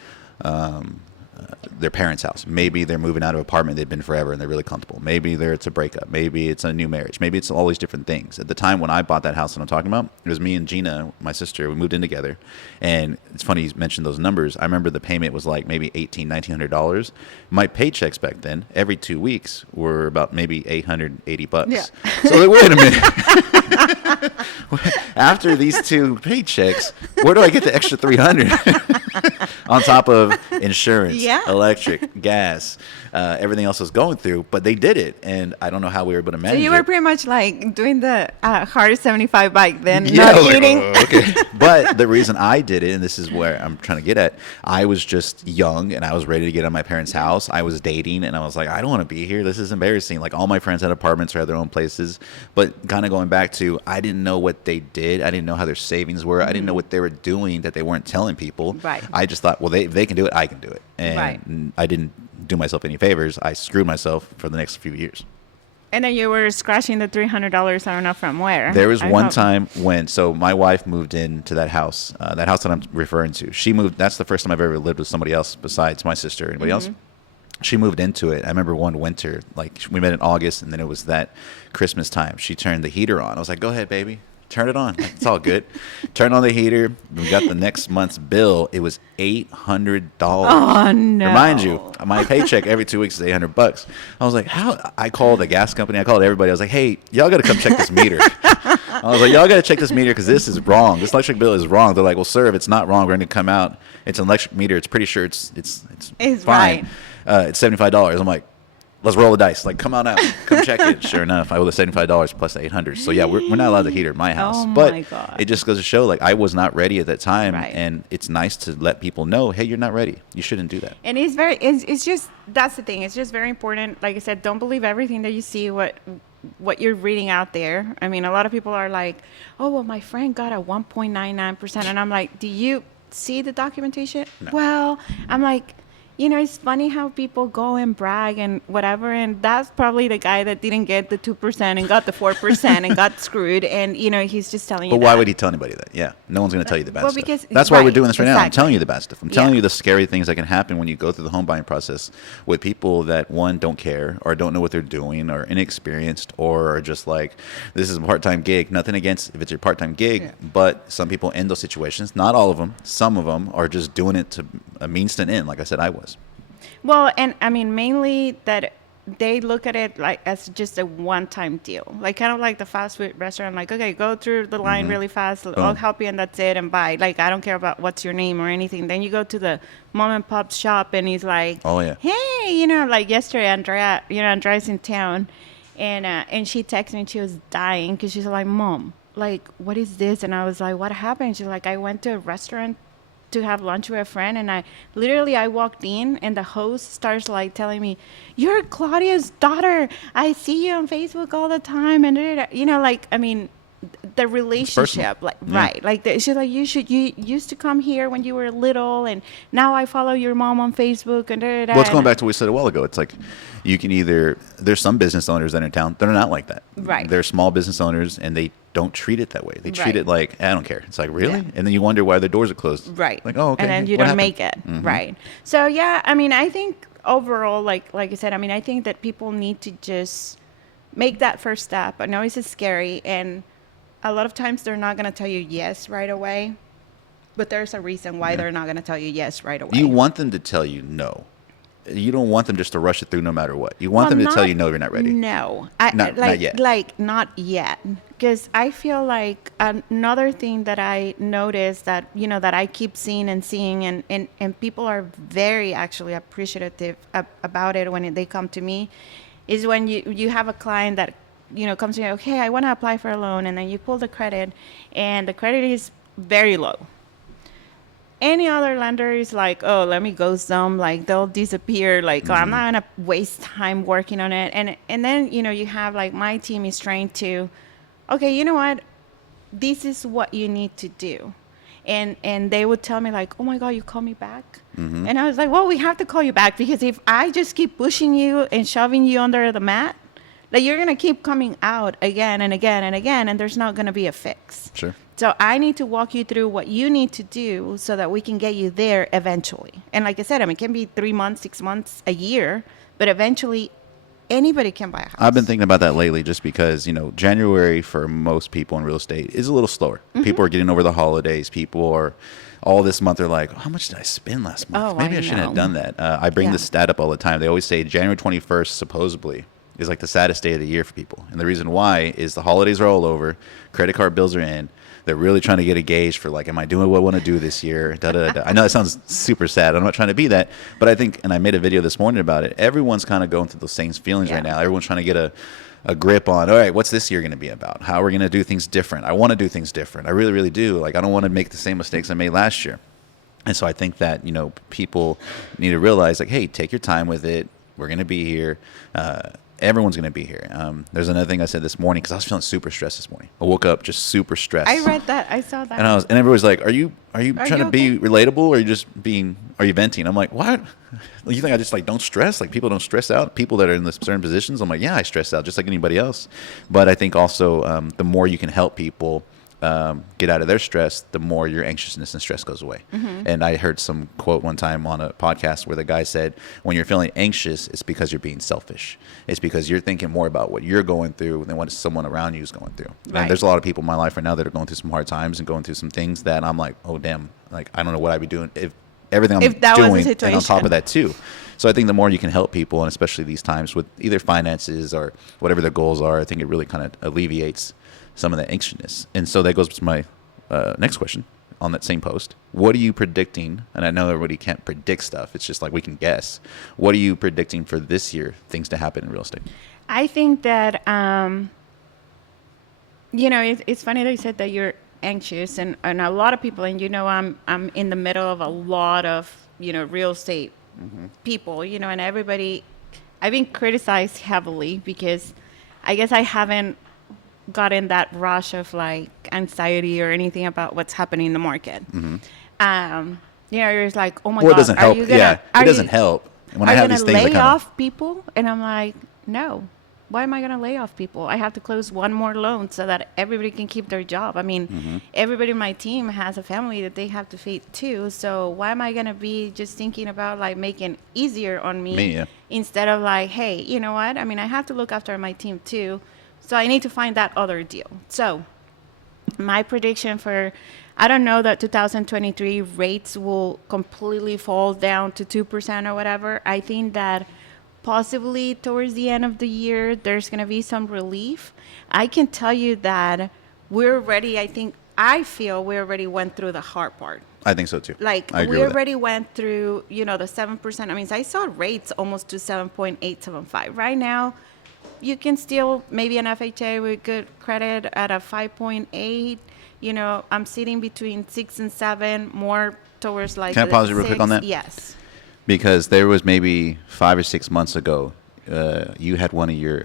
their parents' house. Maybe they're moving out of an apartment they've been forever and they're really comfortable. Maybe it's a breakup. Maybe it's a new marriage. Maybe it's all these different things. At the time when I bought that house that I'm talking about, it was me and Gina, my sister. We moved in together. And it's funny you mentioned those numbers. I remember the payment was like maybe $1,800, $1,900. My paychecks back then, every 2 weeks, were about maybe $880. Yeah. So like, wait a minute. After these 2 paychecks, where do I get the extra $300 on top of insurance, electric, gas, everything else I was going through? But they did it, and I don't know how we were able to manage it. So you were pretty much like doing the hard 75 bike then, not cheating. Okay. But the reason I did it, and this is where I'm trying to get at, I was just young, and I was ready to get out of my parents' house. I was dating, and I was like, I don't want to be here. This is embarrassing. Like, all my friends had apartments or had their own places. But kind of going back to, I didn't know what they did. I didn't know how their savings were. I didn't know what they were doing that they weren't telling people. Right. I just thought, well, if they can do it, I can do it. And I didn't do myself any favors. I screwed myself for the next few years. And then you were scratching the $300, I don't know from where. There was one time when, so my wife moved into that house that I'm referring to. She moved, that's the first time I've ever lived with somebody else besides my sister or anybody else. She moved into it. I remember one winter, like we met in August, and then it was that Christmas time. She turned the heater on. I was like, go ahead, baby. Turn it on. It's all good. Turn on the heater. We got the next month's bill. It was $800. Oh, no. Remind you, my paycheck every 2 weeks is $800. I was like, how? I called the gas company. I called everybody. I was like, hey, y'all got to come check this meter. I was like, y'all got to check this meter because this is wrong. This electric bill is wrong. They're like, well, sir, if it's not wrong, we're going to come out. It's an electric meter. It's pretty sure it's fine. Right. It's $75. I'm like, let's roll the dice. Like, come on out. Come check it. Sure enough, I owe the $75 plus the $800. So, yeah, we're not allowed the heater in my house. Oh, but my God. It just goes to show, like, I was not ready at that time. Right. And it's nice to let people know, hey, you're not ready. You shouldn't do that. And it's just, that's the thing. It's just very important. Like I said, don't believe everything that you see, what you're reading out there. I mean, a lot of people are like, oh, well, my friend got a 1.99%. And I'm like, do you see the documentation? No. Well, I'm like, you know, it's funny how people go and brag and whatever, and that's probably the guy that didn't get the 2% and got the 4% and got screwed, and, you know, he's just telling you But why would he tell anybody that? Yeah, no one's going to tell you the bad stuff. Because, that's why we're doing this right now. I'm exactly. telling you the bad stuff. I'm telling you the scary things that can happen when you go through the home buying process with people that, one, don't care or don't know what they're doing or inexperienced or are just like, this is a part-time gig. Nothing against if it's your part-time gig, but some people in those situations, not all of them, some of them are just doing it to a means to an end, like I said I was. Well, and I mean, mainly that they look at it like as just a one-time deal, like kind of like the fast food restaurant. Like, okay, go through the line really fast. I'll help you, and that's it, and bye. Like, I don't care about what's your name or anything. Then you go to the mom and pop shop, and he's like, oh yeah, hey, you know, like yesterday, Andrea's in town, and she texted me. She was dying because she's like, Mom, like, what is this? And I was like, what happened? She's like, I went to a restaurant to have lunch with a friend, and I walked in, and the host starts like telling me, you're Claudia's daughter, I see you on Facebook all the time, and you know, like, I mean, the relationship, like right, like she's like, you used to come here when you were little, and now I follow your mom on Facebook and da, da, da. Well, it's going back to what we said a while ago. It's like you can either, there's some business owners that are in town that are not like that. Right. They're small business owners and they don't treat it that way. They treat Right. it like, I don't care. It's like, really? Yeah. And then you wonder why their doors are closed. Right. Like, oh, okay. And then you what don't happened? make it. Right. So, yeah, I mean, I think overall, like I said, I mean, I think that people need to just make that first step. I know it's scary, and a lot of times they're not going to tell you yes right away, but there's a reason why they're not going to tell you yes right away. You want them to tell you no. You don't want them just to rush it through no matter what. You want them to tell you no, you're not ready. No. Not yet. Like, not yet. Because I feel like another thing that I noticed that, you know, that I keep seeing and people are very actually appreciative about it when they come to me, is when you have a client that, you know, comes to you, okay, I want to apply for a loan, and then you pull the credit, and the credit is very low. Any other lender is like, oh, let me ghost them, like they'll disappear, like oh, I'm not gonna waste time working on it. And then, you know, you have like my team is trying to, okay, you know what, this is what you need to do. And they would tell me like, oh my God, you call me back? And I was like, well, we have to call you back, because if I just keep pushing you and shoving you under the mat, like you're gonna keep coming out again and again and again, and there's not gonna be a fix. Sure. So I need to walk you through what you need to do so that we can get you there eventually. And like I said, I mean, it can be 3 months, 6 months, a year, but eventually anybody can buy a house. I've been thinking about that lately just because, you know, January for most people in real estate is a little slower. People are getting over the holidays. People are, all this month, they're like, how much did I spend last month? Oh, Maybe I I shouldn't have know. done that. I bring this stat up all the time. They always say January 21st, supposedly, is like the saddest day of the year for people. And the reason why is the holidays are all over. Credit card bills are in. They're really trying to get a gauge for like, am I doing what I want to do this year? Da, da, da. I know that sounds super sad. I'm not trying to be that. But I think, and I made a video this morning about it, everyone's kind of going through those same feelings right now. Everyone's trying to get a grip on, all right, what's this year going to be about? How are we going to do things different? I want to do things different. I really, really do. Like, I don't want to make the same mistakes I made last year. And so I think that, you know, people need to realize like, hey, take your time with it. We're going to be here. Everyone's going to be here. There's another thing I said this morning because I was feeling super stressed this morning. I woke up just super stressed. I read that. I saw that. And everybody's like, are you trying to you be okay? relatable, or are you venting? I'm like, what? You think I just like don't stress? Like, people don't stress out? People that are in certain positions, I'm like, yeah, I stress out just like anybody else. But I think also the more you can help people get out of their stress, the more your anxiousness and stress goes away. And I heard some quote one time on a podcast where the guy said, when you're feeling anxious, it's because you're being selfish. It's because you're thinking more about what you're going through than what someone around you is going through. Right. And there's a lot of people in my life right now that are going through some hard times and going through some things that I'm like, oh, damn, like, I don't know what I'd be doing if everything I'm If that was the doing, and on situation. top of that too. So I think the more you can help people, and especially these times with either finances or whatever their goals are, I think it really kind of alleviates some of that anxiousness. And so that goes to my next question on that same post. What are you predicting? And I know everybody can't predict stuff. It's just like we can guess. What are you predicting for this year, things to happen in real estate? I think that, you know, it's funny that you said that you're anxious, and a lot of people, and you know, I'm in the middle of a lot of, you know, real estate people, you know, and everybody, I've been criticized heavily because I guess I haven't gotten that rush of like anxiety or anything about what's happening in the market. You know, you're just like, oh my Well, God, it doesn't help. It doesn't help. When I are you have gonna these things, lay off people? And I'm like, no. Why am I going to lay off people? I have to close one more loan so that everybody can keep their job. I mean, everybody in my team has a family that they have to feed too. So why am I going to be just thinking about like making easier on me instead of like, hey, you know what? I mean, I have to look after my team too. So I need to find that other deal. So my prediction for, I don't know that 2023 rates will completely fall down to 2% or whatever. I think that possibly towards the end of the year, there's going to be some relief. I can tell you that we're ready. I feel we already went through the hard part. I think so too. Like, we already went through, you know, the 7%. I mean, I saw rates almost to 7.875. Right now, you can still maybe an FHA with good credit at a 5.8. You know, I'm sitting between 6 and 7, more towards like. Can I pause you real quick on that? Yes. Because there was maybe 5 or 6 months ago, you had one of your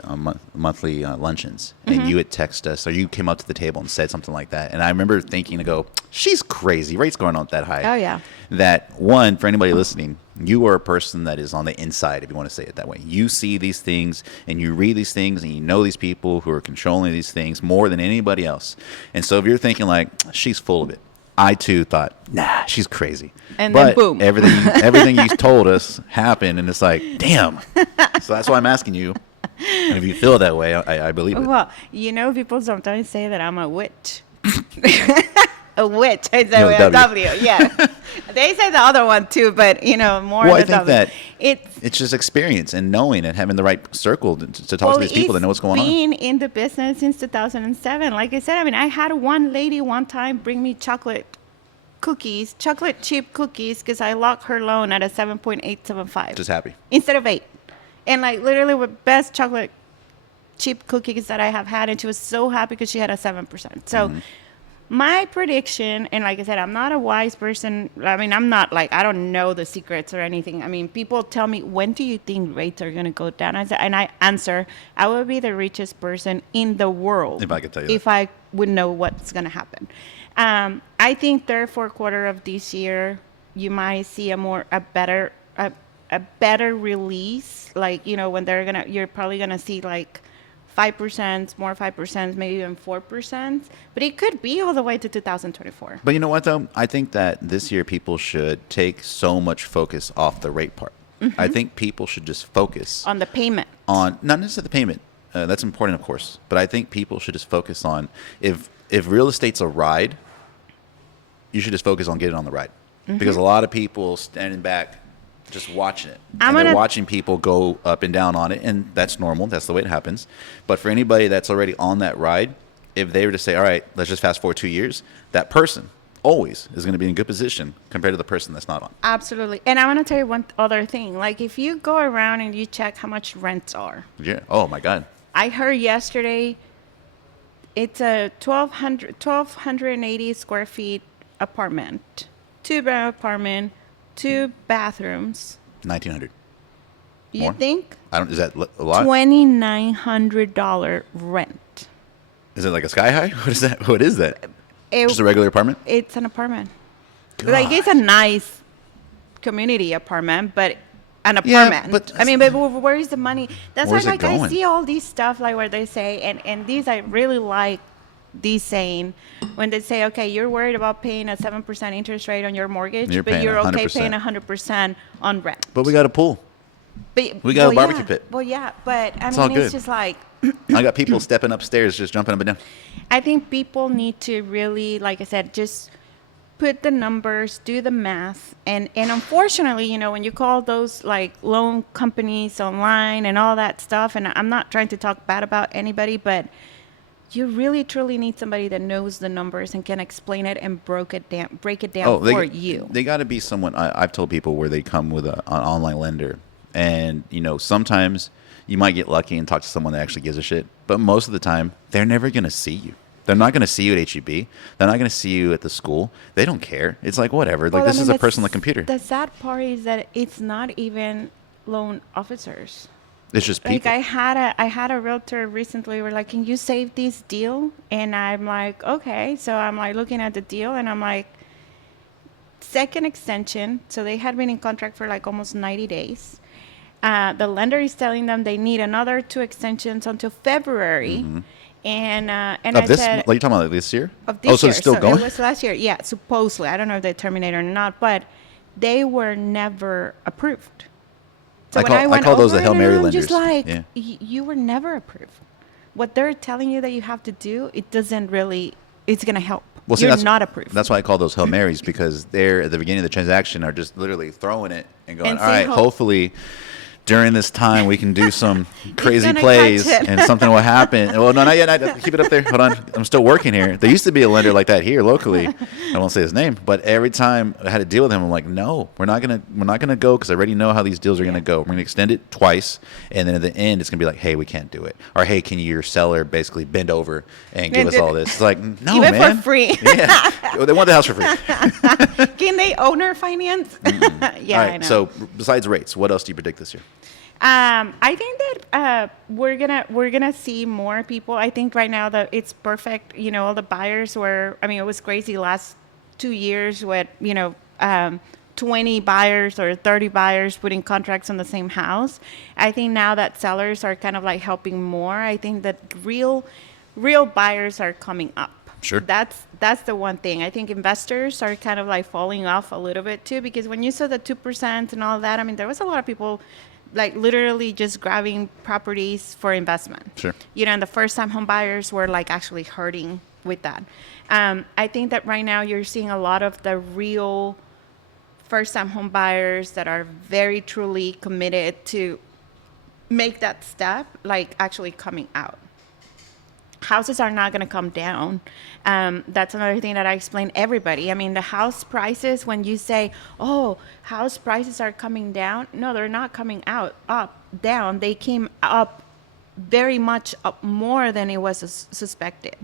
monthly luncheons, and you had texted us, or you came up to the table and said something like that. And I remember thinking to go, she's crazy. Rates going on that high. Oh, yeah. That one, for anybody listening, you are a person that is on the inside, if you want to say it that way. You see these things, and you read these things, and you know these people who are controlling these things more than anybody else. And so if you're thinking like, she's full of it, I too thought, nah, she's crazy. And but then boom. everything you told us happened, and it's like, damn. So that's why I'm asking you. And if you feel that way, I believe it. Well, people sometimes say that I'm a witch. A witch. It's No, a W. Yeah. They say the other one too, but more. Well, the I think W. that it's just experience and knowing and having the right circle to talk to these people that know what's going on. Being in the business since 2007, like I said, I had one lady one time bring me chocolate chip cookies, because I locked her loan at a 7.875. Just happy. Instead of 8. And like literally with best chocolate chip cookies that I have had, and she was so happy because she had a 7%. So my prediction, and like I said, I'm not a wise person. I'm not like, I don't know the secrets or anything. People tell me, when do you think rates are going to go down? I answer, I would be the richest person in the world if I could tell you if I would know what's going to happen. I think third, fourth quarter of this year, you might see a better release. Like, when you're probably gonna see like 5%, more 5%, maybe even 4%. But it could be all the way to 2024. But you know what, though? I think that this year people should take so much focus off the rate part. I think people should just focus on the payment. Not necessarily the payment. That's important, of course. But I think people should just focus on, if real estate's a ride, you should just focus on getting on the ride. Because a lot of people standing back just watching it. They're watching people go up and down on it, and that's normal. That's the way it happens. But for anybody that's already on that ride, if they were to say, all right, let's just fast forward 2 years, that person always is going to be in good position compared to the person that's not on. Absolutely. And I want to tell you one other thing. Like, if you go around and you check how much rents are. Yeah. Oh, my God. I heard yesterday it's a 1,280 square feet apartment, 2-bedroom apartment, 2 bathrooms. 1,900. You More? think? Is that a lot? $2,900 rent. Is it like a sky high? What is that? Just a regular apartment? It's an apartment. God. Like, it's a nice community apartment, but an apartment. But where is the money? That's why, like, I see all these stuff, like, where they say, and these I really like these saying, when they say, okay, you're worried about paying a 7% interest rate on your mortgage, but you're okay paying 100% on rent. But we got a pool. We got a barbecue pit. Well, yeah, but it's just like, I got people stepping upstairs, just jumping up and down. I think people need to really, like I said, just put the numbers, do the math. And unfortunately, when you call those like loan companies online and all that stuff, and I'm not trying to talk bad about anybody, but you really truly need somebody that knows the numbers and can explain it and break it down for you. They got to be someone. I've told people where they come with an online lender, and sometimes you might get lucky and talk to someone that actually gives a shit. But most of the time, they're never going to see you. They're not going to see you at HEB. They're not going to see you at the school. They don't care. It's like, whatever. Like, this is a person on the computer. The sad part is that it's not even loan officers. It's just people. Like, I had a realtor recently where like, can you save this deal? And I'm like, okay. So I'm like looking at the deal, and I'm like, second extension. So they had been in contract for like almost 90 days. The lender is telling them they need another 2 extensions until February. And I said, are you talking about this year? Of this year. So it's still going? It was last year. Yeah, supposedly. I don't know if they terminated or not, but they were never approved. So I call those the Hail Mary lenders. Just like, you were never approved. What they're telling you that you have to do, it's going to help. Well, see, You're not approved. That's why I call those Hail Marys, because they're at the beginning of the transaction are just literally throwing it and going, all right, hopefully during this time we can do some crazy plays and something will happen. Well, no, not yet. Keep it up there. Hold on. I'm still working here. There used to be a lender like that here locally. I won't say his name, but every time I had to deal with him, I'm like, no, we're not gonna go, because I already know how these deals are gonna go. We're gonna extend it twice, and then at the end it's gonna be like, hey, we can't do it, or hey, can your seller basically bend over and give us all this? It's like, no, give man. Give it for free. Yeah, they want the house for free. Can they owner finance? Yeah, all right, I know. so besides rates, what else do you predict this year? I think that we're gonna see more people. I think right now that it's perfect. You know, all the buyers were. I mean, it was crazy last 2 years with 20 buyers or 30 buyers putting contracts on the same house. I think now that sellers are kind of like helping more. I think that real buyers are coming up. Sure. That's the one thing. I think investors are kind of like falling off a little bit too, because when you saw the 2% and all that, I mean, there was a lot of people like literally just grabbing properties for investment. Sure. You know, and the first time home buyers were like actually hurting with that. I think that right now you're seeing a lot of the real first time home buyers that are very truly committed to make that step, like actually coming out. Houses are not going to come down. That's another thing that I explain everybody. I mean, the house prices, when you say, oh, house prices are coming down, no, they're not coming down. They came up very much up more than it was suspected.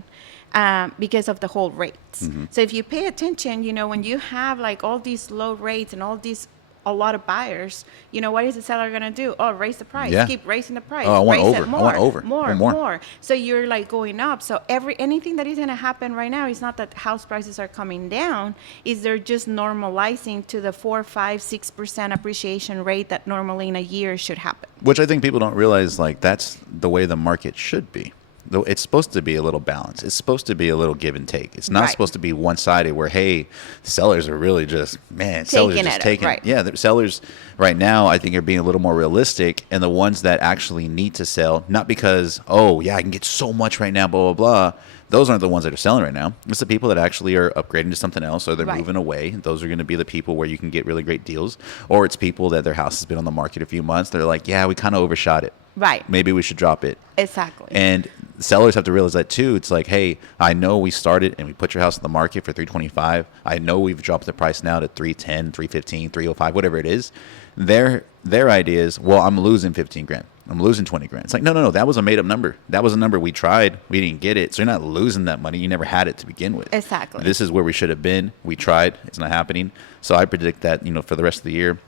Because of the whole rates. Mm-hmm. So if you pay attention, you know, when you have like all these low rates and a lot of buyers, you know, what is the seller going to do? Oh, raise the price. Yeah. Keep raising the price. Oh, I want raise over. It more, I want over. More. So you're like going up. So anything that is going to happen right now is not that house prices are coming down, is they're just normalizing to the 4, 5, 6% appreciation rate that normally in a year should happen. Which I think people don't realize, like, that's the way the market should be. Though it's supposed to be a little balance. It's supposed to be a little give and take. It's not supposed to be one-sided where, hey, sellers are really just, sellers are just taking it. Yeah, the sellers right now, I think, are being a little more realistic, and the ones that actually need to sell, not because, oh, yeah, I can get so much right now, blah, blah, blah. Those aren't the ones that are selling right now. It's the people that actually are upgrading to something else, or they're moving away. Those are going to be the people where you can get really great deals. Or it's people that their house has been on the market a few months. They're like, yeah, we kind of overshot it. Right. Maybe we should drop it. Exactly. And sellers have to realize that too. It's like, hey, I know we started and we put your house on the market for $325. I know we've dropped the price now to $310, $315, $305, whatever it is. Their idea is, well, I'm losing $15,000. I'm losing $20,000. It's like, no. That was a made up number. That was a number we tried. We didn't get it. So you're not losing that money. You never had it to begin with. Exactly. This is where we should have been. We tried. It's not happening. So I predict that, for the rest of the year,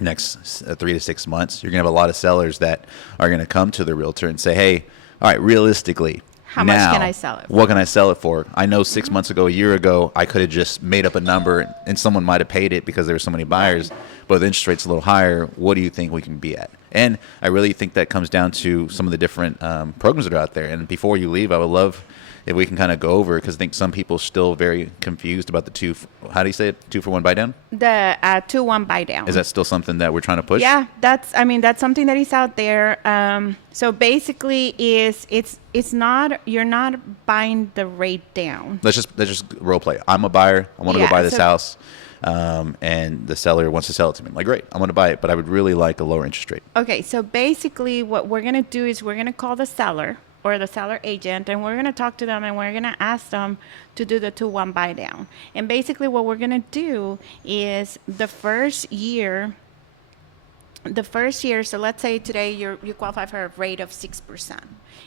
next 3 to 6 months, you're going to have a lot of sellers that are going to come to the realtor and say, hey, all right, realistically, how much can I sell it for? What can I sell it for? I know 6 months ago, a year ago, I could have just made up a number and someone might have paid it because there were so many buyers, but the interest rate's a little higher. What do you think we can be at? And I really think that comes down to some of the different programs that are out there. And before you leave, I would love if we can kind of go over, because I think some people are still very confused about the how do you say it? 2-for-1 buy down? The 2-1 buy down. Is that still something that we're trying to push? Yeah, that's something that is out there. So basically it's not, you're not buying the rate down. Let's just role play. I'm a buyer. I want to go buy this house. And the seller wants to sell it to me. I'm like, great, I'm going to buy it, but I would really like a lower interest rate. Okay, so basically what we're going to do is we're going to call the seller or the seller agent, and we're going to talk to them, and we're going to ask them to do the 2-1 buy down. And basically what we're going to do is the first year, so let's say today you qualify for a rate of 6%,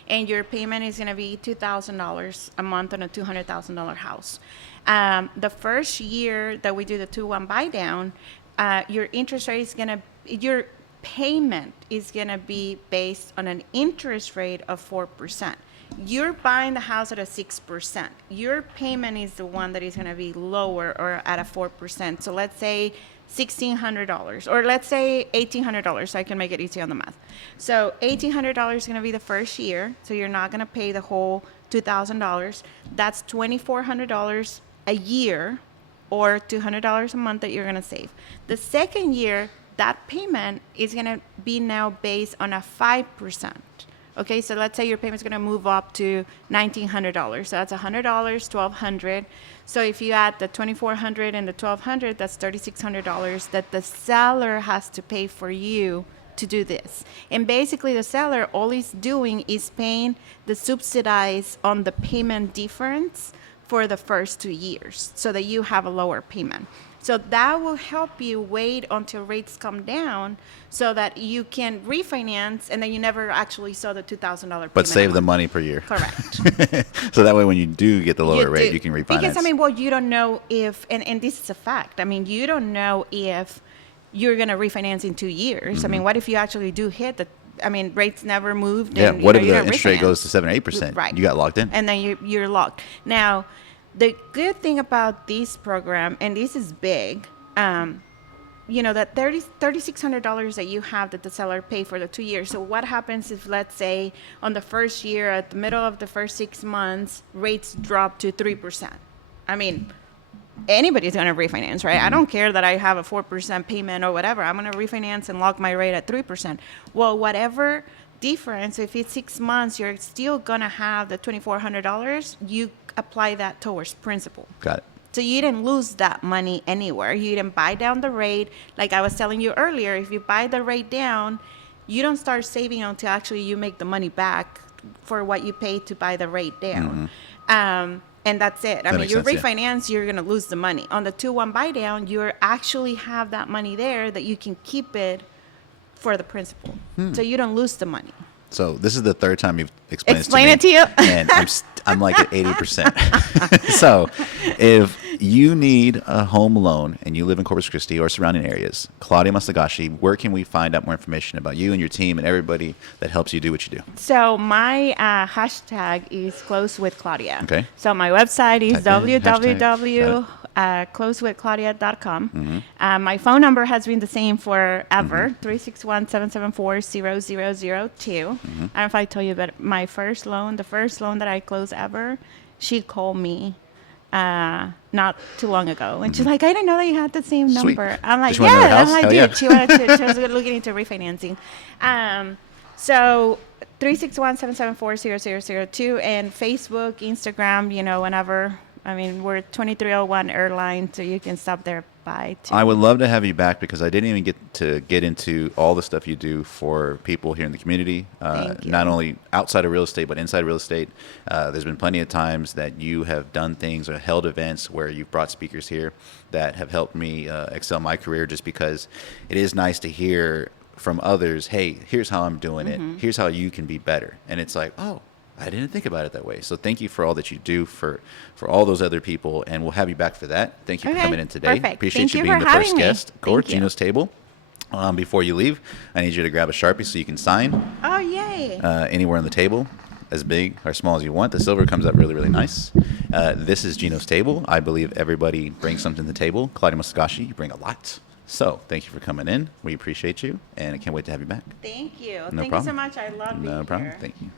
and your payment is going to be $2,000 a month on a $200,000 house. The first year that we do the 2-1 buy down, your interest rate is going to, your payment is going to be based on an interest rate of 4%. You're buying the house at a 6%. Your payment is the one that is going to be lower or at a 4%. So let's say $1,600, or let's say $1,800, so I can make it easy on the math. So $1,800 is going to be the first year. So you're not going to pay the whole $2,000. That's $2,400 a year, or $200 a month that you're going to save. The second year, that payment is going to be now based on a 5%. Okay, so let's say your payment's going to move up to $1,900. So that's $100, $1,200. So if you add the $2,400 and the $1,200, that's $3,600 that the seller has to pay for you to do this. And basically the seller, all he's doing is paying the subsidize on the payment difference for the first 2 years so that you have a lower payment. So that will help you wait until rates come down so that you can refinance and then you never actually saw the $2,000 payment. But save the money per year. Correct. So that way when you do get the lower rate, you can refinance. Because, you don't know if, and this is a fact, you don't know if you're going to refinance in 2 years. I mean, what if you actually do hit the, I mean, rates never moved. Yeah, And, what you if know, the you don't interest rate refinance. goes to 7 or 8%? Right. You got locked in. And then you're locked. Now, the good thing about this program, and this is big, you know, that $3,600 that you have that the seller pay for the 2 years. So what happens if, let's say, on the first year, at the middle of the first 6 months, rates drop to 3%? I mean, anybody's going to refinance, right? I don't care that I have a 4% payment or whatever. I'm going to refinance and lock my rate at 3%. Well, whatever difference, if it's 6 months, you're still going to have the $2,400. You apply that towards principal. Got it. So you didn't lose that money anywhere. You didn't buy down the rate. Like I was telling you earlier, if you buy the rate down, you don't start saving until actually you make the money back for what you paid to buy the rate down. And that's it. I mean, you refinance, you're going to lose the money. On the 2-1 buy down, you actually have that money there that you can keep it for the principal. So you don't lose the money. So this is the third time you've explained it to you. And I'm like at 80%. So if you need a home loan and you live in Corpus Christi or surrounding areas, Claudia Mostaghasi, where can we find out more information about you and your team and everybody that helps you do what you do? So my hashtag is Close with Claudia. Okay. So my website is www.closewithclaudia.com. My phone number has been the same forever, 361-774-0002. I don't know if I told you, but my first loan, the first loan that I closed ever, she called me not too long ago. And she's like, I didn't know that you had the same number. Sweet. I'm like, Just wanted to know the yeah, house? I Hell did. yeah. She was looking into refinancing. So 361-774-0002 and Facebook, Instagram, you know, whenever. I mean, we're 2301 Airline, so you can stop there by too. I would love to have you back because I didn't even get into all the stuff you do for people here in the community, Thank you. not only outside of real estate, but inside real estate. There's been plenty of times that you have done things or held events where you've brought speakers here that have helped me excel my career just because it is nice to hear from others, hey, here's how I'm doing it. Here's how you can be better. And it's like, oh, I didn't think about it that way. So thank you for all that you do for all those other people, and we'll have you back for that. Thank you for coming in today. Perfect. Appreciate Thank you you being for the first having me. guest. Go to Thank you. Gino's table. Before you leave, I need you to grab a Sharpie so you can sign Oh, yay. anywhere on the table, as big or small as you want. The silver comes out really, really nice. This is Gino's table. I believe everybody brings something to the table. Claudia Mostaghasi, you bring a lot. So thank you for coming in. We appreciate you, and I can't wait to have you back. Thank you. No Thank problem. you so much. I love being No problem. here. Thank you.